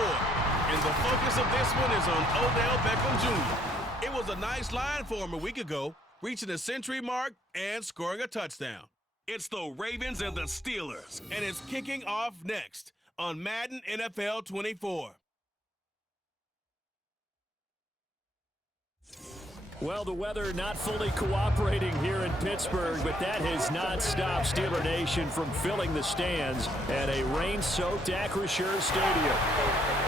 And the focus of this one is on Odell Beckham Jr. It was a nice line for him a week ago, reaching the century mark and scoring a touchdown. It's the Ravens and the Steelers, and it's kicking off next on Madden NFL 24. Well, the weather not fully cooperating here in Pittsburgh, but that has not stopped Steeler Nation from filling the stands at a rain-soaked Acrisure Stadium.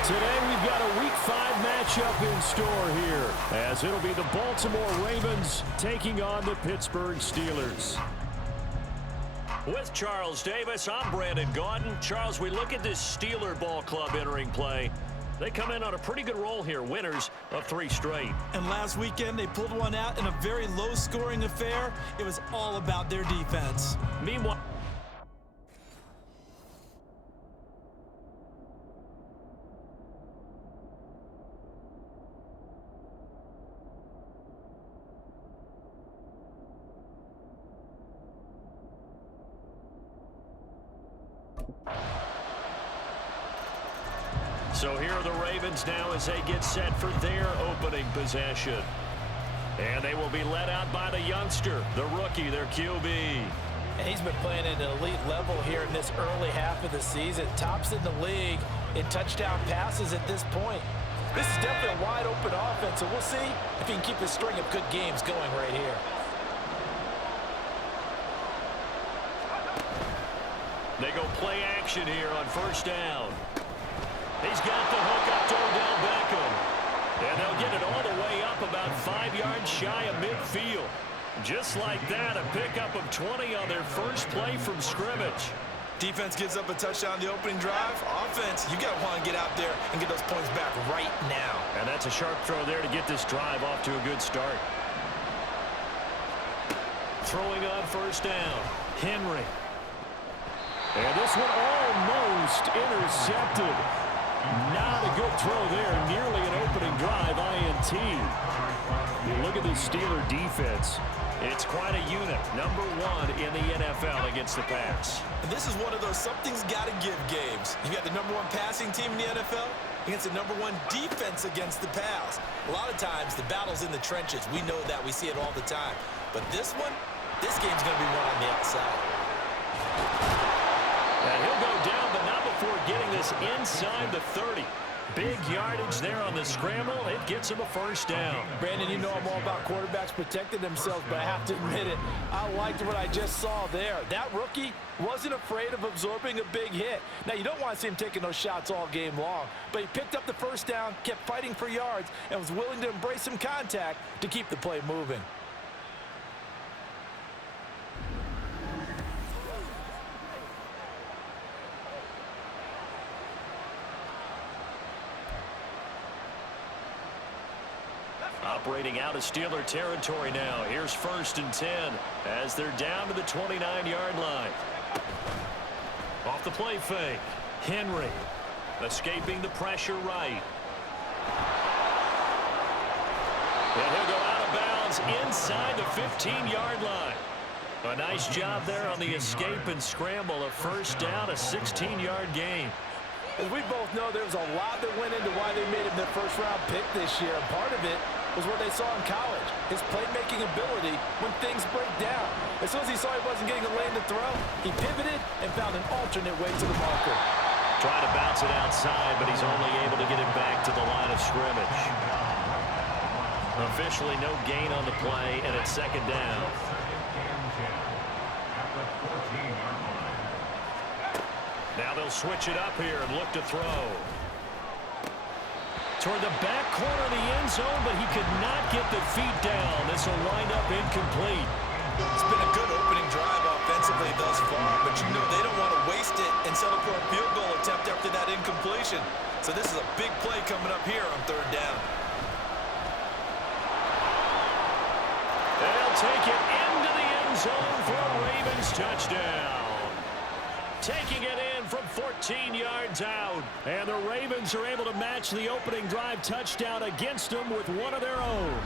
Today, we've got a Week 5 matchup in store here, as it'll be the Baltimore Ravens taking on the Pittsburgh Steelers. With Charles Davis, I'm Brandon Gaudin. Charles, we look at this Steeler ball club entering play. They come in on a pretty good roll here, winners of 3 straight. And last weekend, they pulled one out in a very low-scoring affair. It was all about their defense. Meanwhile, so here are the Ravens now as they get set for their opening possession. And they will be led out by the youngster, the rookie, their QB. And he's been playing at an elite level here in this early half of the season. Tops in the league in touchdown passes at this point. This is definitely a wide-open offense, so we'll see if he can keep this string of good games going right here. They go play action here on first down. He's got the hook up to Odell Beckham. And they'll get it all the way up about 5 yards shy of midfield. Just like that, a pickup of 20 on their first play from scrimmage. Defense gives up a touchdown the opening drive. Offense, you got to want to get out there and get those points back right now. And that's a sharp throw there to get this drive off to a good start. Throwing on first down, Henry. And this one almost intercepted. Not a good throw there. Nearly an opening drive, INT. You look at the Steeler defense. It's quite a unit. Number 1 in the NFL against the pass. And this is one of those something's got to give games. You got the number 1 passing team in the NFL against the number 1 defense against the pass. A lot of times, the battle's in the trenches. We know that. We see it all the time. But this one, this game's going to be won on the outside. And he'll go down, but not before getting this inside the 30. Big yardage there on the scramble. It gets him a first down. Brandon, you know I'm all about quarterbacks protecting themselves, but I have to admit it. I liked what I just saw there. That rookie wasn't afraid of absorbing a big hit. Now, you don't want to see him taking those shots all game long, but he picked up the first down, kept fighting for yards, and was willing to embrace some contact to keep the play moving. Operating out of Steeler territory now. Here's 1st and 10 as they're down to the 29-yard line. Off the play fake. Henry escaping the pressure right. And he'll go out of bounds inside the 15-yard line. A nice job there on the escape and scramble. A first down, a 16-yard gain. As we both know, there was a lot that went into why they made him their first-round pick this year. And part of it was what they saw in college, his playmaking ability when things break down. As soon as he saw he wasn't getting a lane to throw, he pivoted and found an alternate way to the marker. Trying to bounce it outside, but he's only able to get it back to the line of scrimmage. Officially no gain on the play, and it's 2nd down. Now they'll switch it up here and look to throw. Toward the back corner of the end zone, but he could not get the feet down. This will wind up incomplete. It's been a good opening drive offensively thus far, but you know they don't want to waste it and settle for a field goal attempt after that incompletion. So this is a big play coming up here on 3rd down. They'll take it into the end zone for a Ravens touchdown. Taking it in from 14 yards out. And the Ravens are able to match the opening drive touchdown against them with one of their own.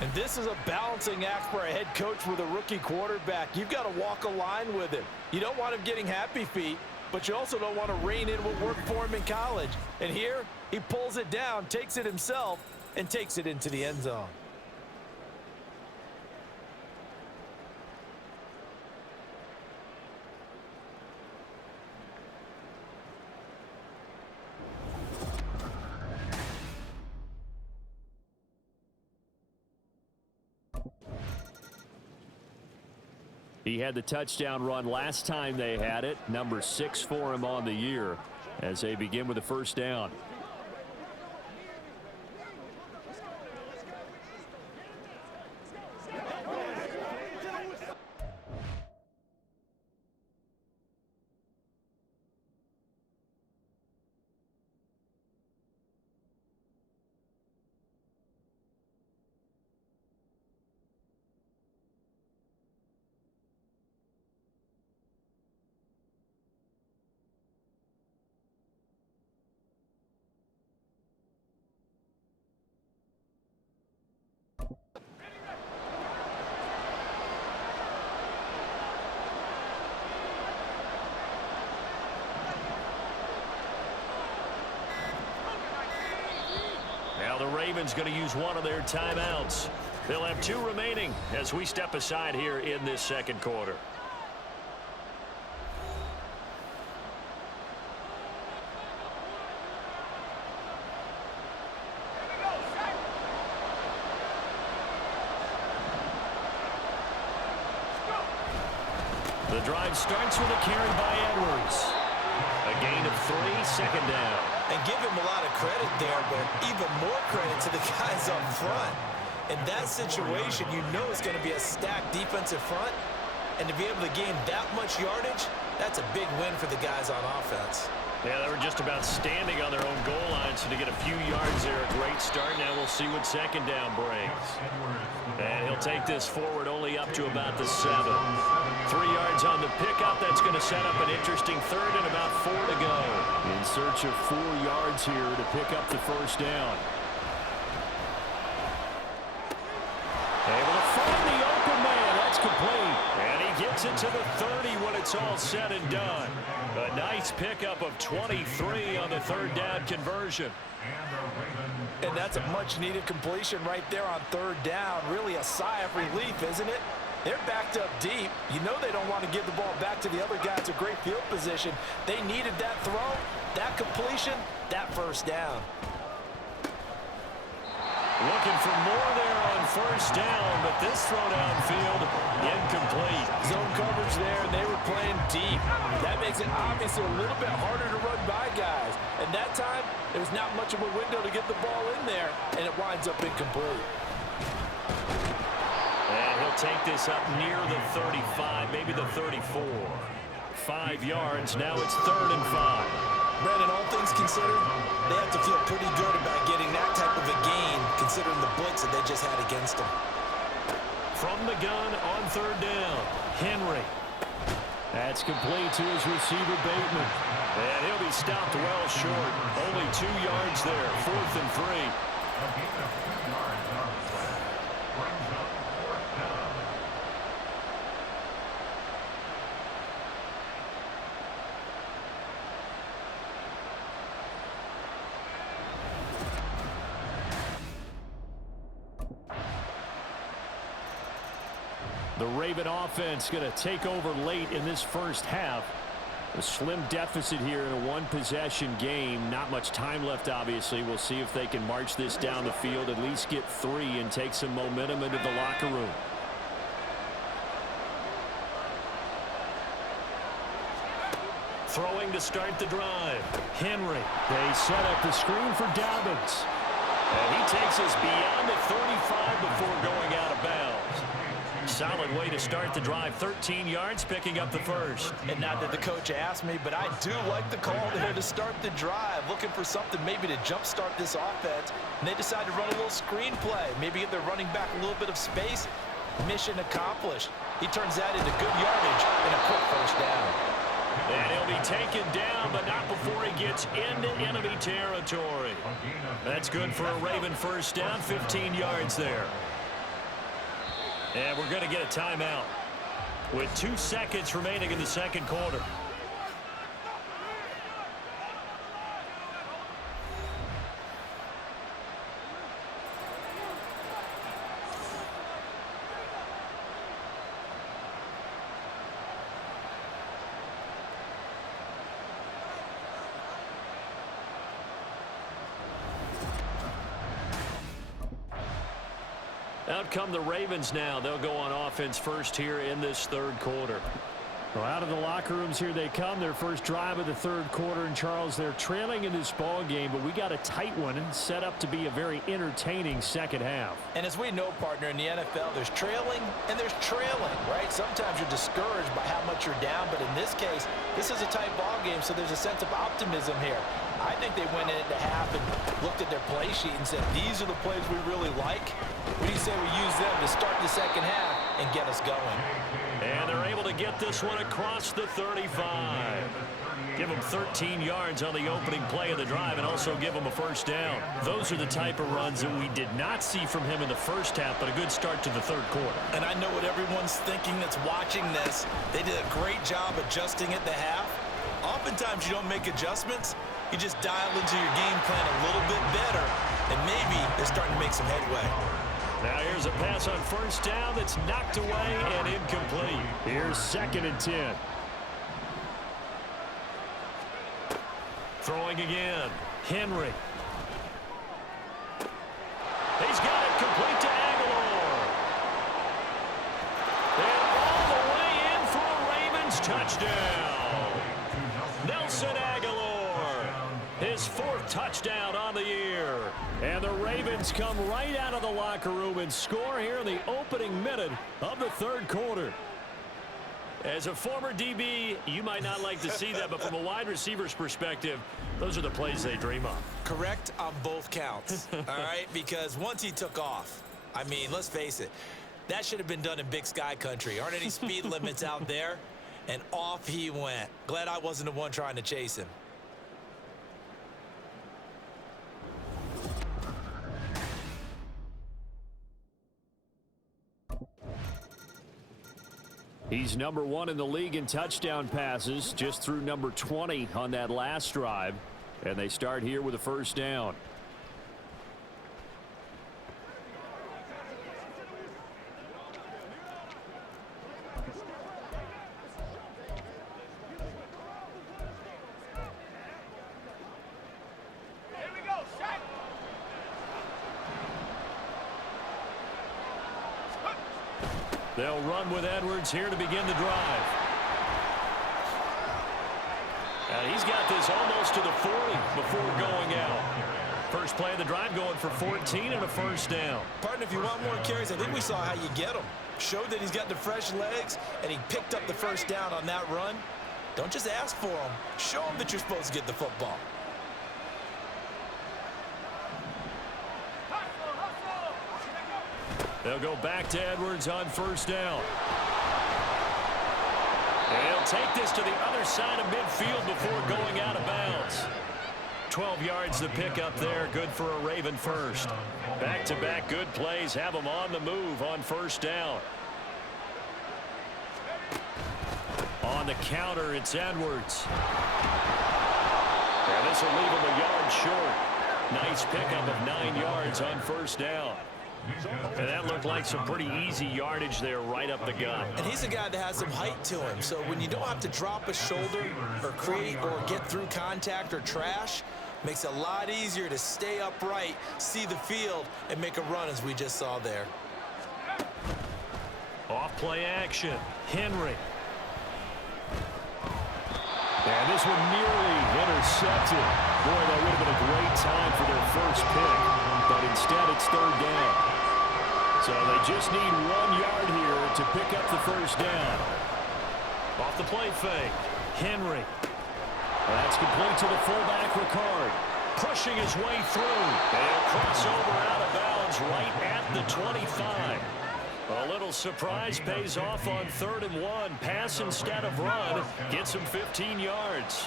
And this is a balancing act for a head coach with a rookie quarterback. You've got to walk a line with him. You don't want him getting happy feet, but you also don't want to rein in what worked for him in college. And here, he pulls it down, takes it himself, and takes it into the end zone. He had the touchdown run last time they had it. Number 6 for him on the year as they begin with the first down. Now the Ravens going to use one of their timeouts. They'll have 2 remaining as we step aside here in this second quarter. The drive starts with a carry by Edwards. A gain of 3, second down. And give him a lot of credit there, but even more credit to the guys up front. In that situation, you know it's going to be a stacked defensive front. And to be able to gain that much yardage, that's a big win for the guys on offense. Yeah, they were just about standing on their own goal line, so to get a few yards there, a great start. Now we'll see what second down brings. And he'll take this forward only up to about the 7. 3 yards on the pickup. That's going to set up an interesting third and about 4 to go. In search of 4 yards here to pick up the first down. Able to find the open man. That's complete. And he gets it to the 30 when it's all said and done. A nice pickup of 23 on the third down conversion. And that's a much-needed completion right there on third down. Really a sigh of relief, isn't it? They're backed up deep. You know they don't want to give the ball back to the other guy. It's a great field position. They needed that throw, that completion, that first down. Looking for more there on first down, but this throw downfield incomplete. Zone coverage there, and they were playing deep. That makes it obviously a little bit harder to run by guys. And that time, there was not much of a window to get the ball in there, and it winds up incomplete. And he'll take this up near the 35, maybe the 34. 5 yards, now it's 3rd and 5. Brandon, all things considered, they have to feel pretty good about getting that type of a gain, considering the blitz that they just had against them. From the gun on third down, Henry. That's complete to his receiver, Bateman. And he'll be stopped well short. Only 2 yards there, 4th and 3. The Raven offense going to take over late in this first half. A slim deficit here in a one-possession game. Not much time left, obviously. We'll see if they can march this down the field, at least get 3 and take some momentum into the locker room. Throwing to start the drive. Henry. They set up the screen for Dobbins. And he takes us beyond the 35 before going out of bounds. Solid way to start the drive. 13 yards, picking up the first. And not that the coach asked me, but I do like the call there to start the drive. Looking for something maybe to jumpstart this offense. And they decide to run a little screen play. Maybe give their running back a little bit of space. Mission accomplished. He turns that into good yardage and a quick first down. And he'll be taken down, but not before he gets into enemy territory. That's good for a Raven first down, 15 yards there. And we're going to get a timeout with 2 seconds remaining in the second quarter. Out come the Ravens now. They'll go on offense first here in this third quarter. Well, out of the locker rooms here they come. Their first drive of the third quarter. And, Charles, they're trailing in this ball game, but we got a tight one and set up to be a very entertaining second half. And as we know, partner, in the NFL, there's trailing and there's trailing, right? Sometimes you're discouraged by how much you're down, but in this case, this is a tight ball game, so there's a sense of optimism here. I think they went into half and looked at their play sheet and said, these are the plays we really like. What do you say we use them to start the second half and get us going? And they're able to get this one across the 35. Give them 13 yards on the opening play of the drive and also give them a first down. Those are the type of runs that we did not see from him in the first half, but a good start to the third quarter. And I know what everyone's thinking that's watching this. They did a great job adjusting at the half. Oftentimes you don't make adjustments. You just dial into your game plan a little bit better, and maybe they're starting to make some headway. Now here's a pass on first down that's knocked away and incomplete. Here's 2nd and 10. Throwing again. Henry. He's got it complete to Aguilar. And all the way in for a Ravens touchdown. Nelson Aguilar. His 4th touchdown on the year. And the Ravens come right out of the locker room and score here in the opening minute of the third quarter. As a former DB, you might not like to see that, but from a wide receiver's perspective, those are the plays they dream of. Correct on both counts, all right? Because once he took off, I mean, let's face it, that should have been done in Big Sky country. Aren't any speed limits out there? And off he went. Glad I wasn't the one trying to chase him. He's number 1 in the league in touchdown passes, just through number 20 on that last drive. And they start here with a first down. They'll run with Edwards here to begin the drive. And he's got this almost to the 40 before going out. First play of the drive going for 14 and a first down. Partner, if you want more carries, I think we saw how you get them. Showed that he's got the fresh legs, and he picked up the first down on that run. Don't just ask for them. Show them that you're supposed to get the football. They'll go back to Edwards on first down. And he'll take this to the other side of midfield before going out of bounds. 12 yards to pick up there. Good for a Raven first. Back-to-back good plays have them on the move on first down. On the counter, it's Edwards. And this will leave him a yard short. Nice pickup of 9 yards on first down. And that looked like some pretty easy yardage there right up the gut. And he's a guy that has some height to him. So when you don't have to drop a shoulder or create or get through contact or trash, makes it a lot easier to stay upright, see the field, and make a run as we just saw there. Off play action. Henry. And this one nearly intercepted. Boy, that would have been a great time for their first pick. But instead, it's third down. So they just need 1 yard here to pick up the first down. Off the play fake. Henry. That's complete to the fullback, Ricard. Pushing his way through. And cross over out of bounds right at the 25. A little surprise pays off on 3rd and 1. Pass instead of run. Gets him 15 yards.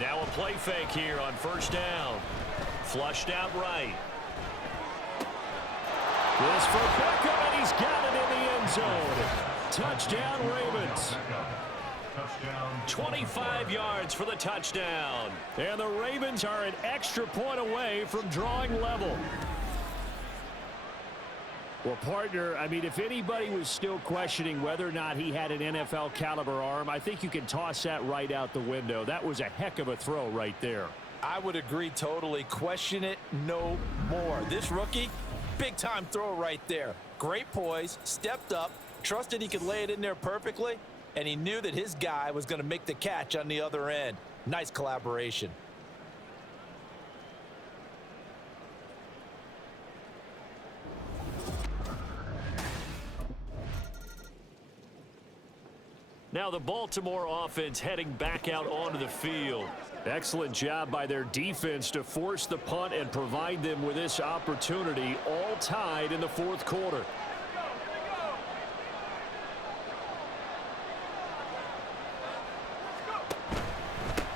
Now a play fake here on first down. Flushed out right. This for Beckham, and he's got it in the end zone. Touchdown, Ravens. 25 yards for the touchdown. And the Ravens are an extra point away from drawing level. Well, partner, I mean, if anybody was still questioning whether or not he had an NFL caliber arm, I think you can toss that right out the window. That was a heck of a throw right there. I would agree totally. Question it no more. This rookie, big-time throw right there. Great poise, stepped up, trusted he could lay it in there perfectly, and he knew that his guy was going to make the catch on the other end. Nice collaboration. Now the Baltimore offense heading back out onto the field. Excellent job by their defense to force the punt and provide them with this opportunity, all tied in the fourth quarter.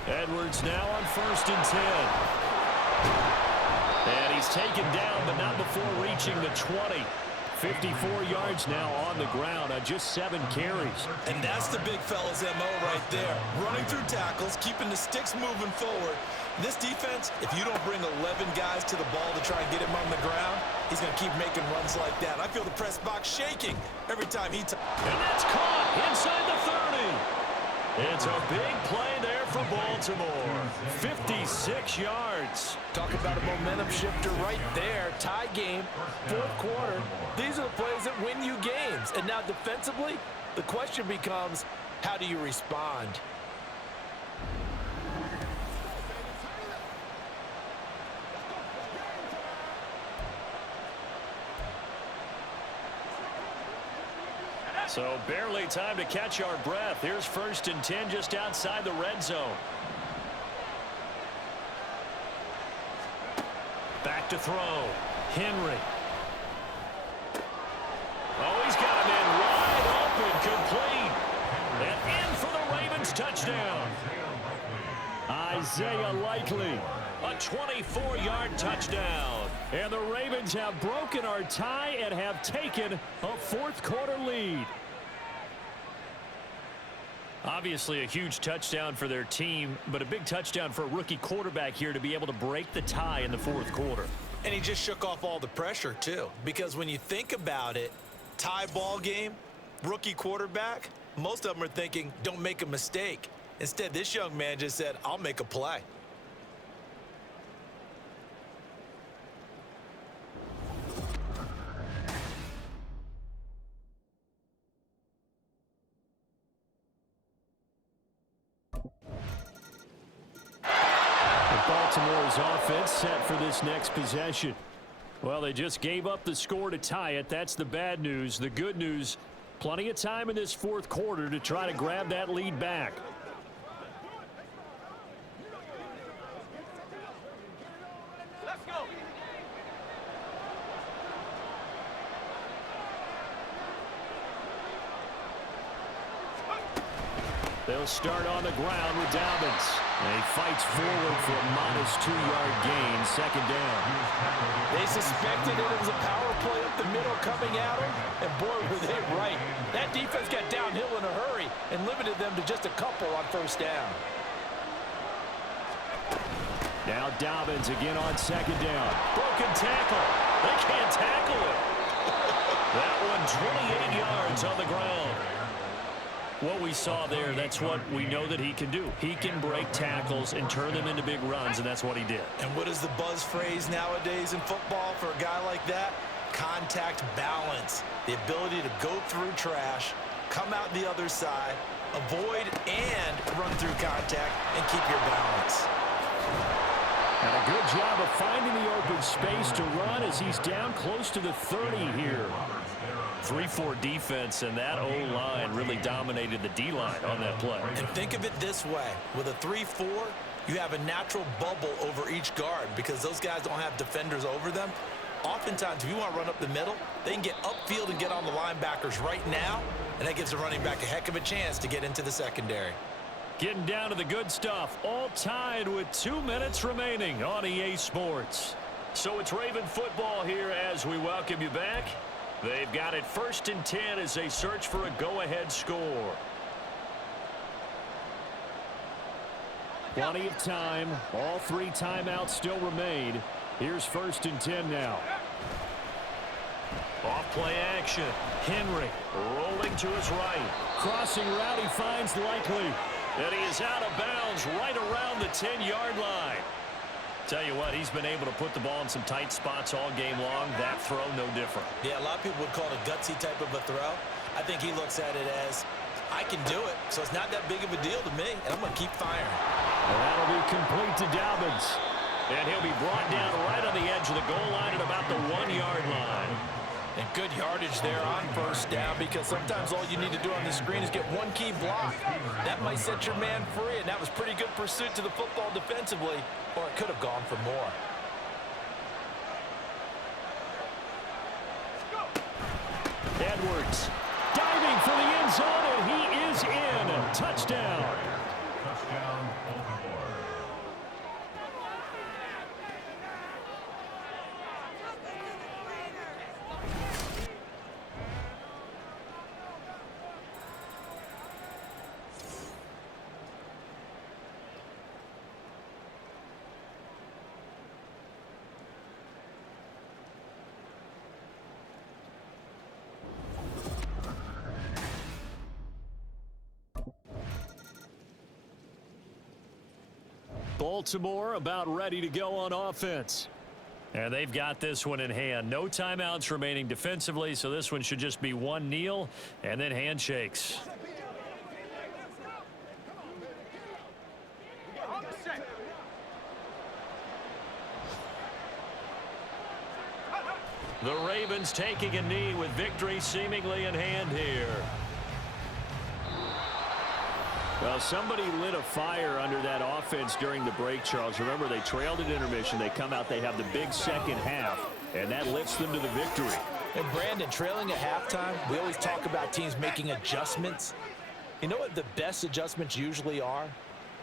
Edwards now on 1st and 10. And he's taken down, but not before reaching the 20. 54 yards now on the ground on just 7 carries. And that's the big fella's MO right there. Running through tackles, keeping the sticks moving forward. This defense, if you don't bring 11 guys to the ball to try and get him on the ground, he's going to keep making runs like that. I feel the press box shaking every time he... And that's caught inside the 30. It's a big play there for Baltimore. 56 yards. Talk about a momentum shifter right there. Tie game, fourth quarter. These are the plays that win you games. And now defensively, the question becomes, how do you respond? So barely time to catch our breath. Here's 1st and 10 just outside the red zone. Back to throw. Henry. Oh, he's got him in wide open, complete. And in for the Ravens touchdown. Isaiah Likely. A 24-yard touchdown. And the Ravens have broken our tie and have taken a fourth quarter lead. Obviously a huge touchdown for their team, but a big touchdown for a rookie quarterback here to be able to break the tie in the fourth quarter. And he just shook off all the pressure, too. Because when you think about it, tie ball game, rookie quarterback, most of them are thinking, don't make a mistake. Instead, this young man just said, I'll make a play. Baltimore's offense set for this next possession. Well, they just gave up the score to tie it. That's the bad news. The good news, plenty of time in this fourth quarter to try to grab that lead back. Let's go. They'll start on the ground with Dobbins. And he fights forward for a modest 2-yard gain, 2nd down. They suspected it was a power play up the middle coming at him, and boy, were they right. That defense got downhill in a hurry and limited them to just a couple on 1st down. Now Dobbins again on 2nd down. Broken tackle. They can't tackle it. That one 28 yards on the ground. What we saw there, that's what we know that he can do. He can break tackles and turn them into big runs, and that's what he did. And what is the buzz phrase nowadays in football for a guy like that? Contact balance. The ability to go through trash, come out the other side, avoid and run through contact, and keep your balance. And a good job of finding the open space to run as he's down close to the 30 here. 3-4 defense, and that O-line really dominated the D-line on that play. And think of it this way. With a 3-4, you have a natural bubble over each guard because those guys don't have defenders over them. Oftentimes, if you want to run up the middle, they can get upfield and get on the linebackers right now, and that gives the running back a heck of a chance to get into the secondary. Getting down to the good stuff, all tied with 2 minutes remaining on EA Sports. So it's Raven football here as we welcome you back. They've got it 1st and 10 as they search for a go-ahead score. Plenty of time. All 3 timeouts still remain. Here's 1st and 10 now. Off play action. Henry rolling to his right. Crossing route, he finds Likely. And he is out of bounds right around the 10-yard line. Tell you what, he's been able to put the ball in some tight spots all game long. That throw, no different. Yeah, a lot of people would call it a gutsy type of a throw. I think he looks at it as, I can do it, so it's not that big of a deal to me, and I'm going to keep firing. And that'll be complete to Dobbins. And he'll be brought down right on the edge of the goal line at about the 1-yard line. And good yardage there on first down, because sometimes all you need to do on the screen is get one key block. That might set your man free, and that was pretty good pursuit to the football defensively, or it could have gone for more. Edwards diving for the end zone, and he is in. Touchdown. Touchdown, Baltimore. Baltimore about ready to go on offense. And they've got this one in hand. No timeouts remaining defensively, so this one should just be one kneel and then handshakes. The Ravens taking a knee with victory seemingly in hand here. Well, somebody lit a fire under that offense during the break, Charles. Remember, they trailed at intermission. They come out, they have the big second half, and that lifts them to the victory. And Brandon, trailing at halftime, we always talk about teams making adjustments. You know what the best adjustments usually are?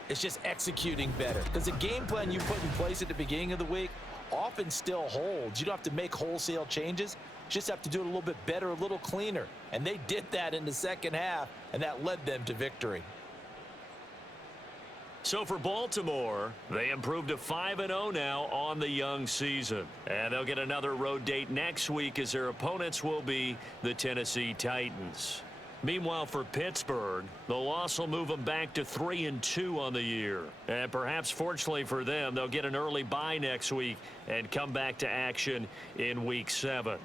It's just executing better. Because the game plan you put in place at the beginning of the week often still holds. You don't have to make wholesale changes. You just have to do it a little bit better, a little cleaner. And they did that in the second half, and that led them to victory. So for Baltimore, they improved to 5-0 now on the young season. And they'll get another road date next week as their opponents will be the Tennessee Titans. Meanwhile, for Pittsburgh, the loss will move them back to 3-2 on the year. And perhaps fortunately for them, they'll get an early bye next week and come back to action in Week 7.